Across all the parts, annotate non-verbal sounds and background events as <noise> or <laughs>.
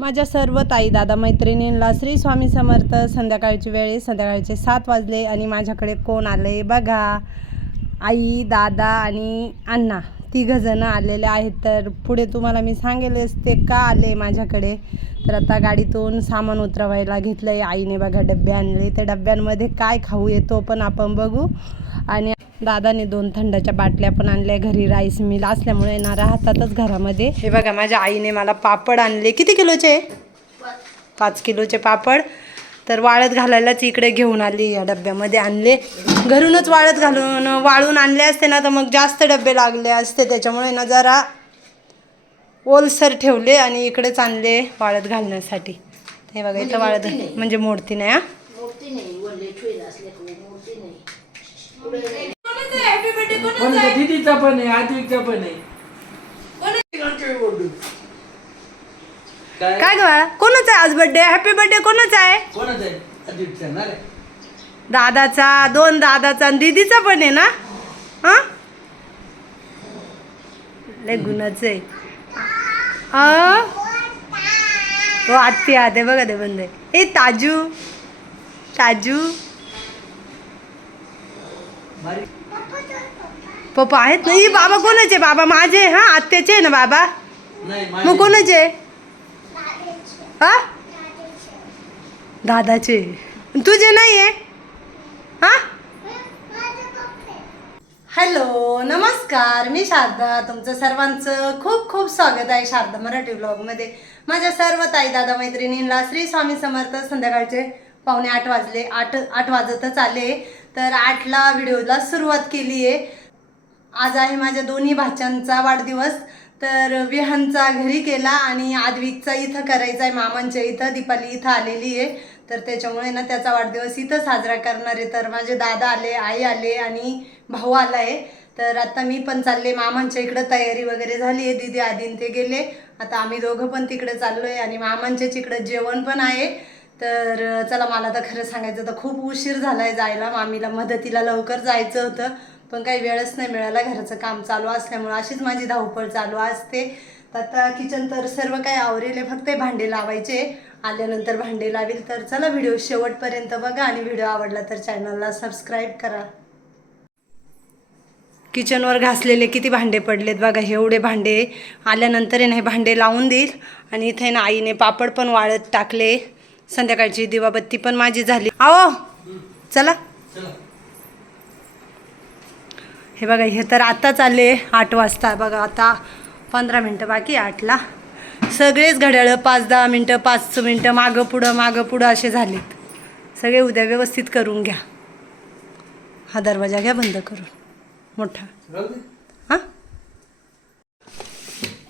माझ्या सर्व ताई दादा मैत्रिणींना श्री स्वामी समर्थ संध्याकाळची वेळ संध्याकाळचे सात वाजले आणि माझ्याकडे कोण आले बघा. आई दादा आणि अण्णा तिघंजणं आलेले आहेत. तर पुढे तुम्हाला मी सांगेलच ते का आले माझ्याकडे. तर आता गाडीतून सामान उतरवायला घेतलं आहे आईने बघा डबे आणले. त्या डब्यांमध्ये काय खाऊ येतो पण आपण बघू. आणि दादाने दोन थंडाच्या बाटल्या पण आणल्या घरी राईस मिल असल्यामुळे ना राहतातच घरामध्ये. हे बघा माझ्या आईने मला पापड आणले. किती किलोचे? पाच किलोचे पापड. तर वाळत घालायलाच इकडे घेऊन आली या डब्यामध्ये आणले. घरूनच वाळत घालून वाळून आणले असते ना तर मग जास्त डबे लागले असते. त्याच्यामुळे ना जरा ओलसर ठेवले आणि इकडेच आणले वाळत घालण्यासाठी. हे बघा इथं वाळत म्हणजे मोडती नाही. हा? दीदीचा पण आहे आदिकचा पण आहे. काय? काय ग बाळा? कोणाचा आहे आज बर्थडे हॅपी बर्थडे कोणाचा आहे? कोणाचा आहे? आदिकचा ना रे. दादाचा दोन दादाचा आणि दीदीचा पण आहे ना? हा? लय गुणाच आहे. आ? हो आत्ती आते बघा ते बंद ए ताजू. ताजू. पप्पा आहेत ना? ई बाबा कोणाचे? बाबा माझे हा? आत्याचे आहे ना बाबा? नाही मग कोणाचे? हा? दादाचे. तुझे नाही आहे हा? हॅलो नमस्कार. मी शारदा. तुमचं सर्वांचं खूप खूप स्वागत आहे शारदा मराठी ब्लॉगमध्ये माझ्या सर्व ताई दादा मैत्रिणींना श्री स्वामी समर्थ संध्याकाळचे पावणे आठ वाजले आठ आठ वाजतच आले. तर आठला व्हिडिओला सुरुवात केली आहे आज आहे माझ्या दोन्ही भाच्यांचा वाढदिवस. तर विहानचा घरी केला आणि आदविकचा इथं करायचा आहे मामांच्या इथं दीपाली इथं आलेली आहे तर त्याच्यामुळे ना त्याचा वाढदिवस इथं साजरा करणार आहे. तर माझे दादा आले आई आले आणि भाऊ आला आहे तर आता मी पण चालले. मामांच्या इकडं तयारी वगैरे झाली आहे दिदी आदीन ते गेले. आता आम्ही दोघं पण तिकडे चाललो आहे आणि मामांच्या तिकडं जेवण पण आहे. तर चला मला तर खरं सांगायचं तर खूप उशीर झाला आहे जायला. मामीला मदतीला लवकर जायचं होतं. पण काही वेळच नाही मिळाला. घराचं काम चालू असल्यामुळं अशीच माझी धावपळ चालू असते. तर आता किचन तर सर्व काही आवरेल. आहे, फक्त हे भांडे लावायचे. आल्यानंतर भांडे लावेल. तर चला व्हिडिओ शेवटपर्यंत बघा. आणि व्हिडिओ आवडला तर चॅनलला सबस्क्राईब करा. किचनवर घासलेले किती भांडे पडलेत बघा. एवढे भांडे. आल्यानंतर हे भांडे लावून देईल. आणि इथे ना आईने पापड पण वाळत टाकले. संध्याकाळची दिवाबत्ती पण माझी झाली. आओ चला. हे बघा हे तर आत्ताच आले आठ वाजता. बघा आता पंधरा मिनटं बाकी आहे आठला. सगळेच घड्याळं पाच दहा मिनटं पाच मिनटं मागं पुढं मागं पुढं असे झालेत. सगळे उद्या व्यवस्थित करून घ्या. हा दरवाजा घ्या बंद करून. मोठा. हां?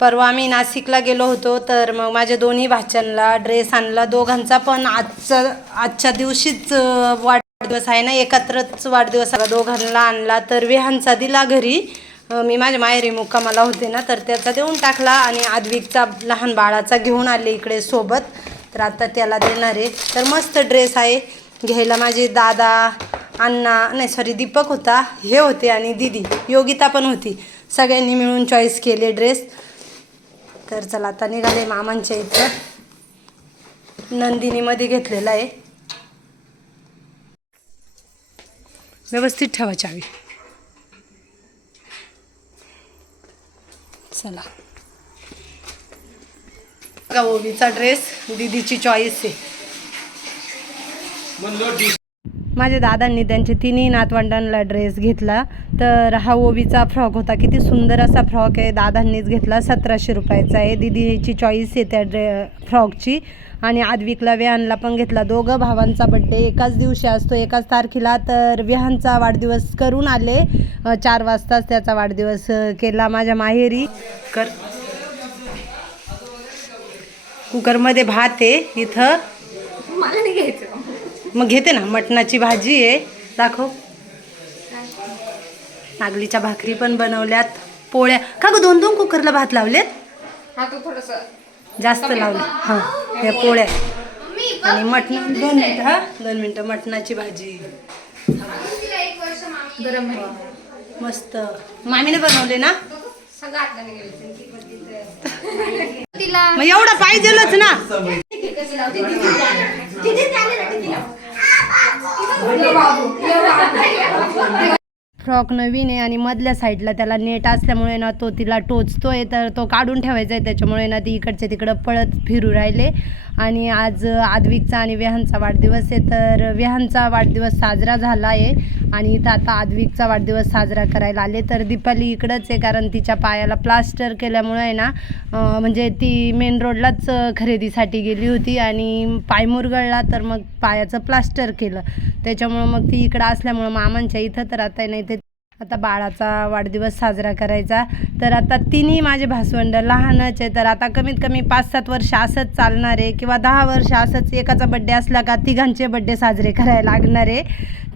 परवा आम्ही नाशिकला गेलो होतो तर मग माझ्या दोन्ही भाच्यांना ड्रेस आणला. दोघांचा पण आजचा आजच्या दिवशीच वाढदिवस आहे ना एकत्रच वाढदिवस दोघांना आणला तर विहांचा दिला घरी. मी माझ्या माहेरी मुक्कामाला होते ना तर त्याचा देऊन टाकला आणि आदविकचा लहान बाळाचा घेऊन आले इकडे सोबत. तर आता त्याला देणार आहे. तर मस्त ड्रेस आहे. घ्यायला माझे दादा अण्णा नाही सॉरी दीपक होता. हे होते आणि दिदी. योगिता पण होती. सगळ्यांनी मिळून चॉईस केले ड्रेस तर चला आता निघाले मामांच्या इथं. नंदिनीमध्ये घेतलेला आहे. व्यवस्थित ठेवा चावी. चला. बघा ड्रेस दिदीची चॉईस आहे. माझ्या दादांनी त्यांचे तिन्ही नातवंडांना ड्रेस घेतला. तर हा ओवीचा फ्रॉक होता. किती सुंदर असा फ्रॉक आहे. दादांनीच घेतला. सतराशे रुपयाचा आहे. दिदीची चॉईस आहे त्या ड्रे फ्रॉकची आणि आद्विकला विहानला पण घेतला. दोघं भावांचा बड्डे एकाच दिवशी असतो. एकाच तारखेला तर विहानचा वाढदिवस करून आले. चार वाजताच त्याचा वाढदिवस केला माझ्या माहेरी. कर कुकरमध्ये भात आहे इथं. मला नाही घ्यायचं. मग घेते ना मटणाची भाजी आहे दाखव. नागलीच्या भाकरी पण बनवल्यात पोळ्या. का ग दोन दोन कुकरला भात लावलेत? हा जास्त लावले. हां हे पोळ्या. आणि मटण दोन मिनटं हा दोन मिनटं मटणाची भाजी. गरम मस्त. मामीने बनवले ना? मग एवढं पाहिजेलच ना. फ्रॉक नवीन आहे आणि मधल्या साईडला त्याला नेट असल्यामुळे ना तो तिला टोचतोय तर तो काढून ठेवायचा आहे त्याच्यामुळे ना ती इकडच्या तिकडं पळत फिरू राहिले. आणि आज आदविकचा आणि विहानचा वाढदिवस आहे. तर विहानचा वाढदिवस साजरा झाला आहे आणि इथं आता आद्विकचा वाढदिवस साजरा करायला आले. तर दीपाली इकडंच आहे कारण तिच्या पायाला प्लास्टर केल्यामुळे आहे ना म्हणजे ती मेन रोडलाच खरेदीसाठी गेली होती आणि पाय मुरगळला तर मग पायाचं प्लास्टर केलं. त्याच्यामुळं मग ती इकडं असल्यामुळं मामांच्या इथं तर आता नाही ते आता बाळाचा वाढदिवस साजरा करायचा. तर आता तिन्ही माझे भासवंड लहानच आहे तर आता कमीत कमी पाच सात वर्ष असंच चालणार आहे किंवा दहा वर्ष असंच एकाचा बड्डे असला का तिघांचे बड्डे साजरे करायला लागणार आहे.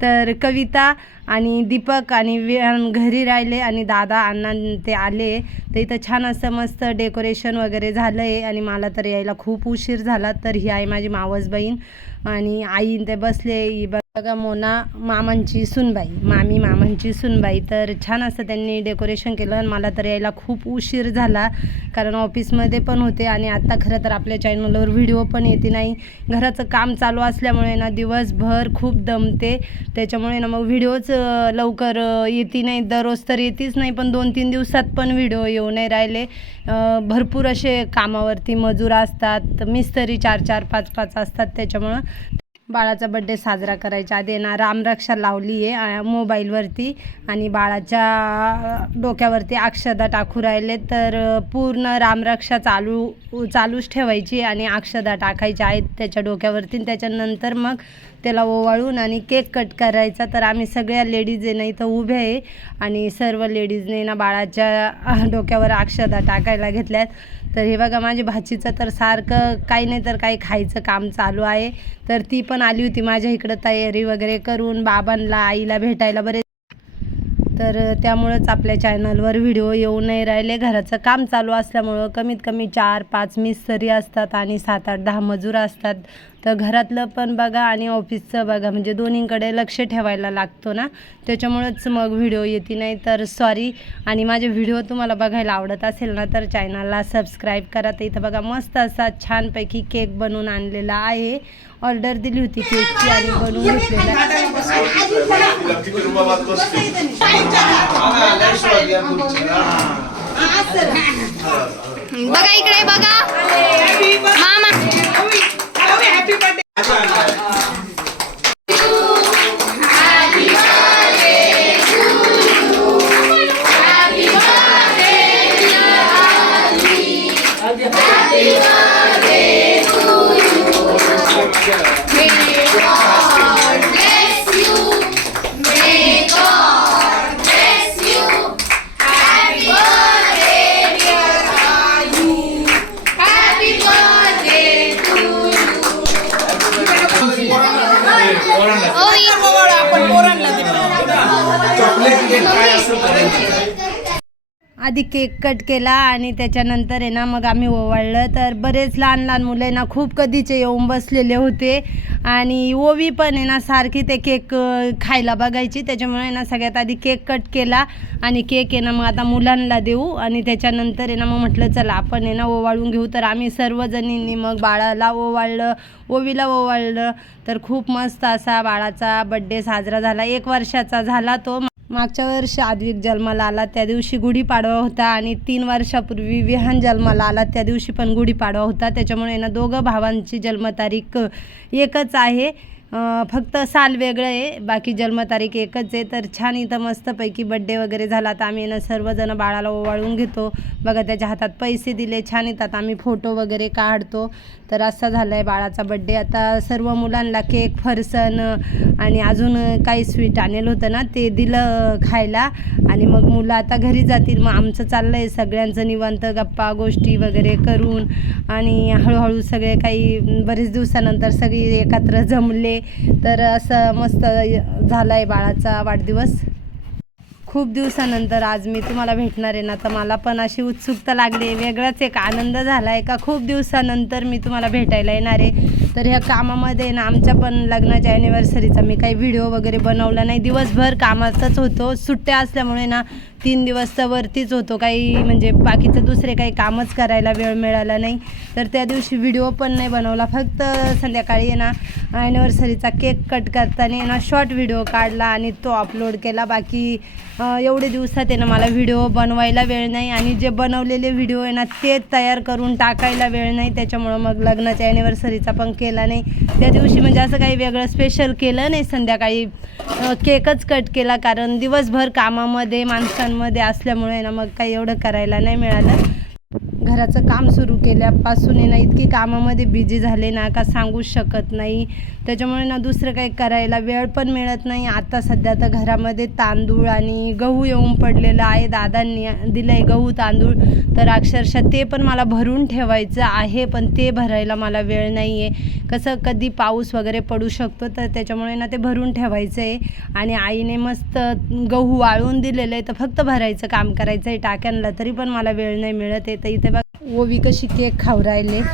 तर कविता आणि दीपक आणि विहान घरी राहिले आणि दादा अण्णा ते आले. तर इथं छान असं मस्त डेकोरेशन वगैरे झालं आहे आणि मला तर यायला खूप उशीर झाला. तर ही आहे माझी मावस बहीण आणि आई ते बसले. बघा मोना मामांची सुनबाई मामी मामांची सुनबाई. तर छान असं त्यांनी डेकोरेशन केलं आणि मला तर यायला खूप उशीर झाला. कारण ऑफिसमध्ये पण होते आणि आत्ता खरं तर आपल्या चॅनलवर व्हिडिओ पण येते नाही. घराचं काम चालू असल्यामुळे ना दिवसभर खूप दमते. त्याच्यामुळे ना मग व्हिडिओच लवकर येती येते नाही दररोज तर येतीच नाही पण दोन तीन दिवसात पण व्हिडिओ येऊ नाही राहिले. भरपूर असे कामावरती मजूर असतात मिस्त्री चार चार पाच पाच असतात त्याच्यामुळं. बाळाचा बड्डे साजरा करायच्या आधी ना रामरक्षा लावली आहे मोबाईलवरती. आणि बाळाच्या डोक्यावरती अक्षदा टाकू राहिले तर पूर्ण रामरक्षा चालू चालूच ठेवायची आणि अक्षदा टाकायच्या आहेत त्याच्या डोक्यावरती. त्याच्यानंतर मग त्याला ओवाळून आणि केक कट करायचा. तर आम्ही सगळ्या लेडीज आहे ना इथं उभ्या आहे. आणि सर्व लेडीजने ना बाळाच्या डोक्यावर अक्षदा टाकायला घेतल्यात. तर हे बघा माझ्या भाचीचं तर सारखं काही नाही तर काही खायचं काम चालू आहे. तर ती पण आली होती माझ्या इकडं तयारी वगैरे करून बाबांना आईला भेटायला बरे तर त्यामुळंच आपल्या चॅनलवर व्हिडिओ येऊ नाही राहिले. घराचं काम चालू असल्यामुळं कमीत कमी चार पाच मिस्त्री असतात आणि सात आठ दहा मजूर असतात. तर घरातलं पण बघा आणि ऑफिसचं बघा म्हणजे दोन्हीकडे लक्ष ठेवायला लागतो ना. त्याच्यामुळंच मग व्हिडिओ येते नाही तर सॉरी आणि माझे व्हिडिओ तुम्हाला बघायला आवडत असेल ना तर चॅनलला सबस्क्राईब करा. तर इथं बघा मस्त असा छानपैकी केक बनवून आणलेला आहे. ऑर्डर दिली होती केकची आणि बनवून घेतलेला. बघा इकडे बघा. मामा. Happy birthday. आधी केक कट केला आणि त्याच्यानंतर आहे ना मग आम्ही ओवाळलं. तर बरेच लहान लहान मुलं आहे ना खूप कधीचे येऊन बसलेले होते. आणि ओवी पण आहे ना सारखी ते केक खायला बघायची. त्याच्यामुळे ना सगळ्यात आधी केक कट केला आणि केक आहे ना मग आता मुलांना देऊ. आणि त्याच्यानंतर आहे ना मग म्हटलं चला आपण आहे ना ओवाळून घेऊ. तर आम्ही सर्वजणींनी मग बाळाला ओवाळलं ओवीला ओवाळलं. तर खूप मस्त असा बाळाचा बड्डे साजरा झाला. एक वर्षाचा झाला तो. मागच्या वर्षी आद्विक जन्माला आला त्या दिवशी गुढीपाडवा होता आणि तीन वर्षापूर्वी विहान जन्माला आला त्या दिवशी पण गुढीपाडवा होता. त्याच्यामुळे ना दोघं भावांची जन्मतारीख एकच आहे. फक्त साल वेगळं आहे बाकी जन्मतारीख एकच आहे. तर छान इथं मस्तपैकी बड्डे वगैरे झाला. तर आम्ही ना सर्वजण बाळाला ओवाळून घेतो. बघा त्याच्या हातात पैसे दिले छान येतात. आम्ही फोटो वगैरे काढतो. तर असा झाला आहे बाळाचा बड्डे आता सर्व मुलांना केक फरसन आणि अजून काही स्वीट आणलेलं होतं ना ते दिलं खायला. आणि मग मुलं आता घरी जातील. मग आमचं चाललं आहे सगळ्यांचं निवांत गप्पा गोष्टी वगैरे करून. आणि हळूहळू सगळे काही बरेच दिवसानंतर सगळी एकत्र जमले. तर असं मस्त झाला आहे बाळाचा वाढदिवस. खूप दिवसानंतर आज मी तुम्हाला भेटणार आहे ना तर मला पण अशी उत्सुकता लागली आहे. वेगळाच एक आनंद झाला आहे का खूप दिवसानंतर मी तुम्हाला भेटायला येणार आहे. तर ह्या कामामध्ये ना आमच्या पण लग्नाच्या ॲनिव्हर्सरीचा मी काही व्हिडिओ वगैरे बनवला नाही. दिवसभर कामाचाच होतो. सुट्ट्या असल्यामुळे ना तीन दिवस तर वरतीच होतो. काही म्हणजे बाकीचं दुसरे काही कामच करायला वेळ मिळाला नाही. तर त्या दिवशी व्हिडिओ पण नाही बनवला. फक्त संध्याकाळी आहे ना ॲनिव्हर्सरीचा केक कट करताना ना शॉर्ट व्हिडिओ काढला आणि तो अपलोड केला. बाकी एवढे दिवसात आहे ना मला व्हिडिओ बनवायला वेळ नाही आणि जे बनवलेले व्हिडिओ आहे ना ते तयार करून टाकायला वेळ नाही. त्याच्यामुळं मग लग्नाच्या ॲनिव्हर्सरीचा पण केला नाही. त्या दिवशी म्हणजे असं काही वेगळं स्पेशल केलं नाही. संध्याकाळी केकच कट केला. कारण दिवसभर कामामध्ये माणसांमध्ये असल्यामुळे ना मग काही एवढं करायला नाही मिळालं. घराचं काम सुरू केल्यापासून आहे ना इतकी कामामध्ये बिझी झाले ना का सांगूच शकत नाही. त्याच्यामुळे ना दुसरं काही करायला वेळ पण मिळत नाही. आता सध्या तर घरामध्ये तांदूळ आणि गहू येऊन पडलेला आहे. दादांनी दिलं आहे गहू तांदूळ. तर अक्षरशः ते पण मला भरून ठेवायचं आहे पण ते भरायला मला वेळ नाही आहे कसं कधी पाऊस वगैरे पडू शकतो तर त्याच्यामुळे ना ते भरून ठेवायचं आहे आणि आईने मस्त गहू वाळून दिलेलं आहे तर फक्त भरायचं काम करायचं आहे टाक्यांना. तरी पण मला वेळ नाही मिळत आहे. तर इथे ओवी कशी केक खाऊ राहिले? <laughs>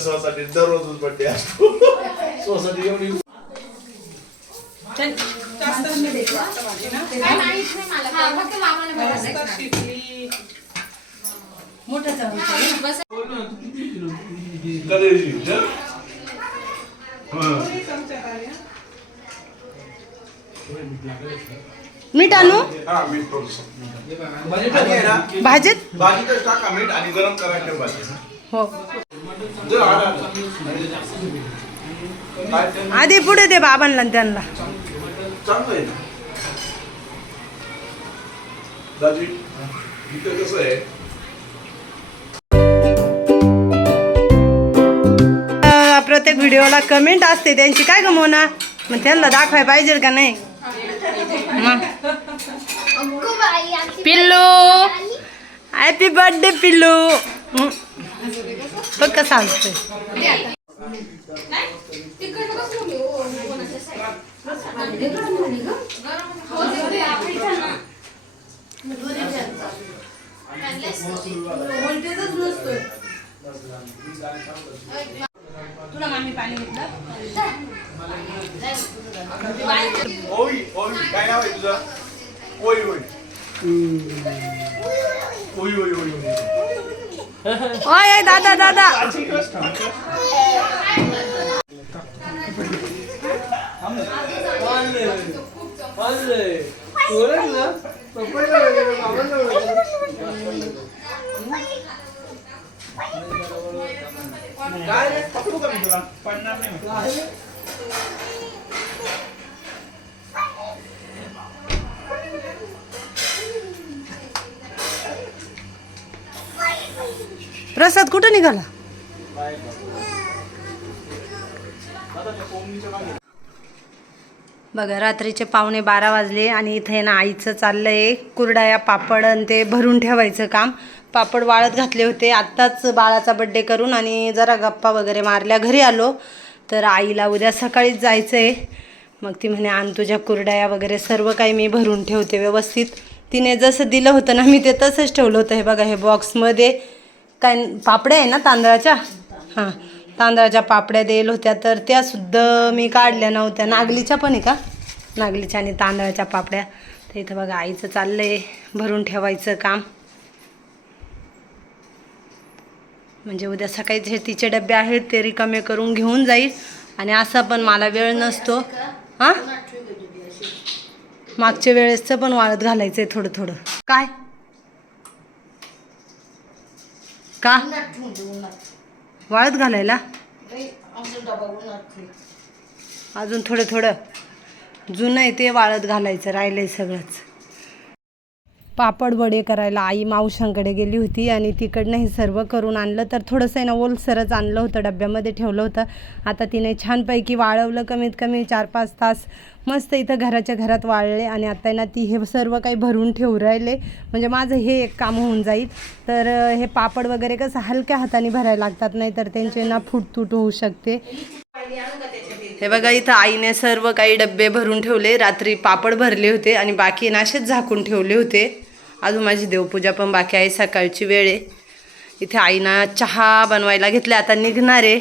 सोसायटीत दररोजच बड्डे असतो. <laughs> सोसायटी एवढी मोठं हं? हं. आणू हा भाजीत? भाजीतच टाका मीठ आणि गरम करायला भाजी. हो. आधी पुढे दे बाबांना त्यांना. चांगलं आहे ना? दाजी इथं कसं आहे? अं, प्रत्येक व्हिडिओला कमेंट असते. त्यांची काय गमवना मग त्यांना दाखवाय पाहिजे का नाही. पिल्लू. हॅपी बर्थडे पिल्लू. बघ कसं असतंय तुला मामी पाणी घेतलं ओई ओई काय नाव आहे तुझं ओई ओई ओई ओई ओई ओई ओय दादा दादा बघा रात्रीचे पावणे बारा वाजले आणि इथे ना आईचं चाललंय कुरडाया पापड आणि ते भरून ठेवायचं काम. पापड वाळत घातले होते. आत्ताच बाळाचा बड्डे करून आणि जरा गप्पा वगैरे मारल्या. घरी आलो. तर आईला उद्या सकाळीच जायचं आहे मग ती म्हणे आण तुझ्या कुरड्या वगैरे सर्व काही मी भरून ठेवते व्यवस्थित. तिने जसं दिलं होतं ना मी ते तसंच ठेवलं होतं. हे बघा हे बॉक्समध्ये काय पापड्या आहे ना तांदळाच्या? हां. तांदळाच्या पापड्या देईल होत्या तर त्या सुद्धा मी काढल्या नव्हत्या. नागलीच्या पण आहे का? नागलीच्या आणि तांदळाच्या पापड्या. तर इथं बघा आईचं चाललं आहे भरून ठेवायचं काम. म्हणजे उद्या सकाळी जे तिचे डबे आहेत ते रिकामे करून घेऊन जाईल. आणि असा पण मला वेळ नसतो. हां? मागच्या वेळेसचं पण वाळत घालायचं आहे थोडं थोडं. काय? का? वाळत घालायला. अजून थोडं थोडं. जुनं आहे ते वाळत घालायचं राहिलंय सगळंच. पापड वडे करायला आई मावशांकडे गेली होती आणि तिकडनं हे सर्व करून आणलं. तर थोडंसं आहे ना ओलसरच आणलं होतं डब्यामध्ये ठेवलं होतं. आता तिने छानपैकी वाळवलं कमीत कमी चार पाच तास. मस्त इथं घराच्या घरात वाळले आणि आता ना ती हे सर्व काही भरून ठेवू राहिले. म्हणजे माझं हे एक काम होऊन जाईल. तर हे पापड वगैरे कसं हलक्या हाताने भरायला लागतात नाही तर त्यांचे ना फुटतूट होऊ शकते. हे बघा इथं आईने सर्व काही डब्बे भरून ठेवले. रात्री पापड भरले होते आणि बाकी नाशेच असेच झाकून ठेवले होते. अजून माझी देवपूजा पण बाकी आहे सकाळची वेळ आहे. इथे आईनं चहा बनवायला घेतले आता निघणार आहे.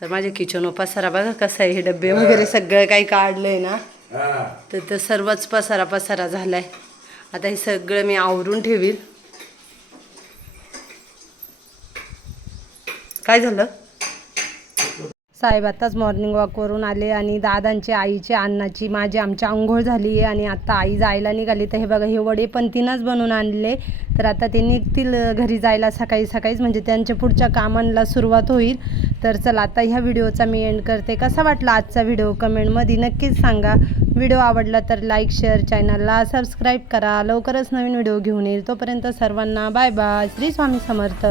तर माझे किचन पसारा बघा कसं आहे हे डब्बे वगैरे सगळं काही काढलंय ना. तर ते सर्वच पसारा पसारा झालाय. आता हे सगळं मी आवरून ठेवील. काय झालं? साहेब आत्ताच मॉर्निंग वॉकवरून आले आणि दादांची आईची अण्णाची माझी आमची आंघोळ झाली आहे आणि आता आई जायला निघाली. तर हे बघा हे वडे पण तिनंच बनवून आणले. तर आता ते निघतील घरी जायला सकाळी सकाळीच. म्हणजे त्यांच्या पुढच्या कामांना सुरुवात होईल. तर चला आता ह्या व्हिडिओचा मी एंड करते. कसा वाटला आजचा व्हिडिओ? कमेंटमध्ये नक्कीच सांगा. व्हिडिओ आवडला तर लाईक शेअर चॅनलला सबस्क्राईब करा. लवकरच नवीन व्हिडिओ घेऊन येईल. तोपर्यंत सर्वांना बाय बाय श्री स्वामी समर्थ.